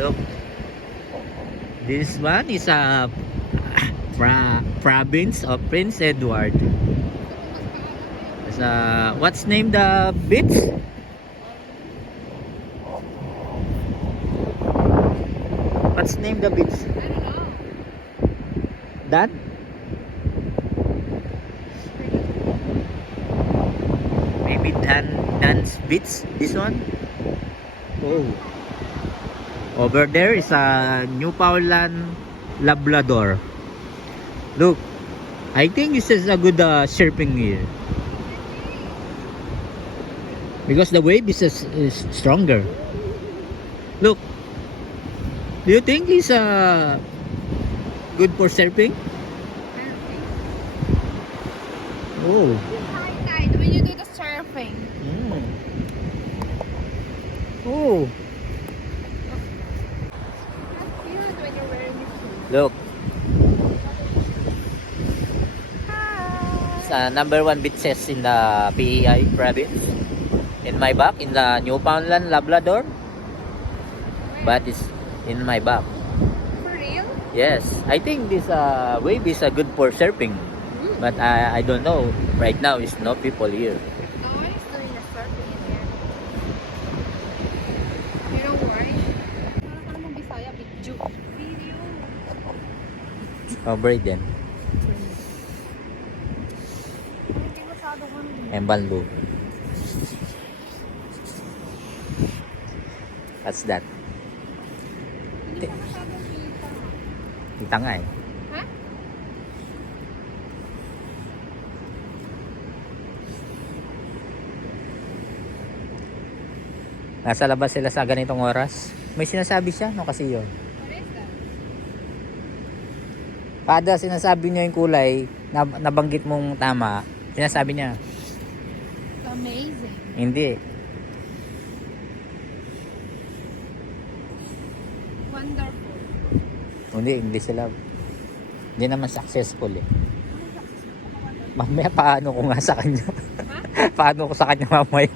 Look, this one is a province of Prince Edward. What's name the beach? What's name the beach? I don't know. That? Maybe Dan's beach. This one? Oh. Over there is a Newfoundland Labrador. Look, I think this is a good surfing here. Because the wave is stronger. Look. Do you think it's good for surfing? Oh. High tide when you do the surfing. Mm. Oh. That's cute when you're wearing it. Look. It's number one beaches in the PEI province. In my back, in the Newfoundland Labrador. But it's in my back. For real? Yes. I think this wave is good for surfing. But I don't know. Right now, is no people here. No one is doing the surfing in here. You know why? Parang ka namang Bisaya, video. Video. Oh, Braden. Parang hindi masyadong ano din. Embanlu. What's that? Hindi pa masyadong kita. Kita nga eh. Ha? Nasa labas sila sa ganitong oras. May sinasabi siya, no kasi yun. What is that? Kada sinasabi niya yung kulay, nabanggit mong tama, sinasabi niya, Amazing. hindi. Wonderful. Hindi sila. Hindi naman successful eh. Mamaya paano ko nga sa kanya? Paano ko sa kanya mamaya?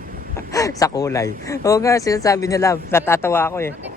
Sa kulay. Oo nga, sinasabi niya lang. Natatawa ako eh. Ate